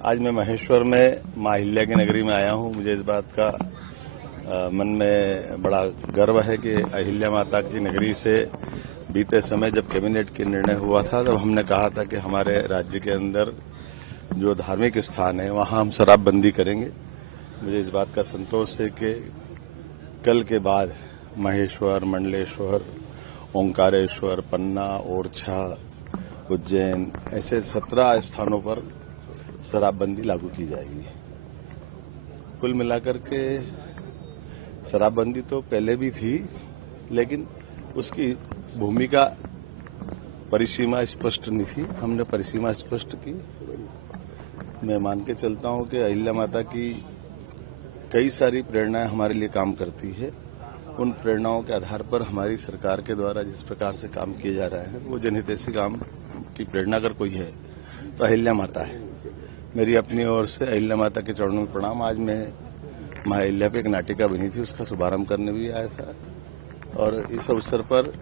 आज मैं महेश्वर में मां अहिल्या की नगरी में आया हूं। मुझे इस बात का मन में बड़ा गर्व है कि अहिल्या माता की नगरी से बीते समय जब कैबिनेट के निर्णय हुआ था तब हमने कहा था कि हमारे राज्य के अंदर जो धार्मिक स्थान है वहां हम शराबबंदी करेंगे। मुझे इस बात का संतोष है कि कल के बाद महेश्वर, मंडलेश्वर, ओंकारेश्वर, पन्ना, ओरछा, उज्जैन ऐसे 17 स्थानों पर शराबबंदी लागू की जाएगी। कुल मिलाकर के शराबबंदी तो पहले भी थी, लेकिन उसकी भूमिका परिसीमा स्पष्ट नहीं थी। हमने परिसीमा स्पष्ट की। मैं मान के चलता हूं कि अहिल्या माता की कई सारी प्रेरणाएं हमारे लिए काम करती है। उन प्रेरणाओं के आधार पर हमारी सरकार के द्वारा जिस प्रकार से काम किए जा रहे हैं वो जनहितैषी काम की प्रेरणा अगर कोई है तो अहिल्या माता है। मेरी अपनी ओर से अहिल्या माता के चरणों में प्रणाम। आज मैं मां अहिल्या पे एक नाटिका बनी थी, उसका शुभारंभ करने भी आया था और इस अवसर पर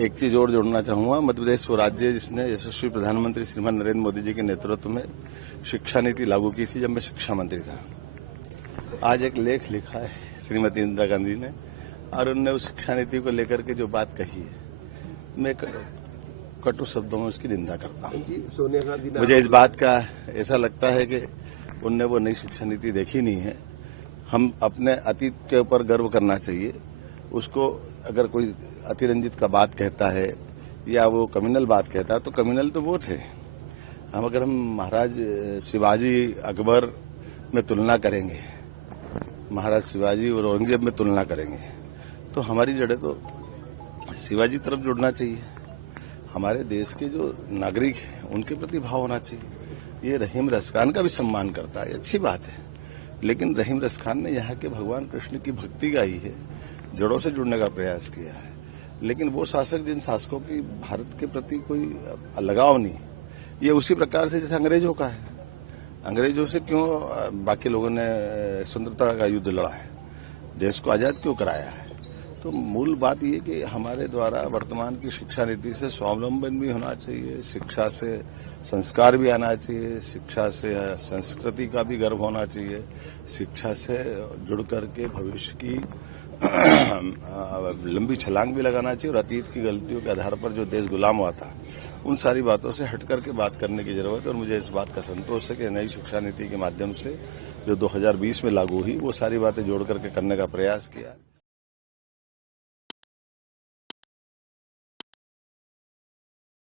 एक चीज और जोड़ना चाहूंगा। मध्यप्रदेश वो राज्य है जिसने यशस्वी प्रधानमंत्री श्रीमान नरेंद्र मोदी जी के नेतृत्व में शिक्षा नीति लागू की थी जब मैं शिक्षा मंत्री था। आज एक लेख लिखा है श्रीमती इंदिरा गांधी ने और उन्होंने उस शिक्षा नीति को लेकर के जो बात कही है, मैं कटु शब्दों में उसकी निंदा करता हूं। मुझे इस बात का ऐसा लगता है कि उनने वो नई शिक्षा नीति देखी नहीं है। हम अपने अतीत के ऊपर गर्व करना चाहिए। उसको अगर कोई अतिरंजित का बात कहता है या वो कम्युनल बात कहता है तो कम्युनल तो वो थे। अगर हम महाराज शिवाजी अकबर में तुलना करेंगे, महाराज शिवाजी और औरंगजेब में तुलना करेंगे तो हमारी जड़ें तो शिवाजी तरफ जुड़ना चाहिए। हमारे देश के जो नागरिक हैं उनके प्रति भाव होना चाहिए। ये रहीम रसखान का भी सम्मान करता है, अच्छी बात है, लेकिन रहीम रसखान ने यहाँ के भगवान कृष्ण की भक्ति गाई है, जड़ों से जुड़ने का प्रयास किया है। लेकिन वो शासक जिन शासकों की भारत के प्रति कोई लगाव नहीं, ये उसी प्रकार से जैसे अंग्रेजों का है। अंग्रेजों से क्यों बाकी लोगों ने स्वतंत्रता का युद्ध लड़ा है, देश को आजाद क्यों कराया है? तो मूल बात ये कि हमारे द्वारा वर्तमान की शिक्षा नीति से स्वावलंबन भी होना चाहिए, शिक्षा से संस्कार भी आना चाहिए, शिक्षा से संस्कृति का भी गर्व होना चाहिए, शिक्षा से जुड़ करके भविष्य की लंबी छलांग भी लगाना चाहिए और अतीत की गलतियों के आधार पर जो देश गुलाम हुआ था उन सारी बातों से हट करके बात करने की जरूरत है। और मुझे इस बात का संतोष है कि नई शिक्षा नीति के माध्यम से जो 2020 में लागू हुई वो सारी बातें जोड़ करके करने का प्रयास किया।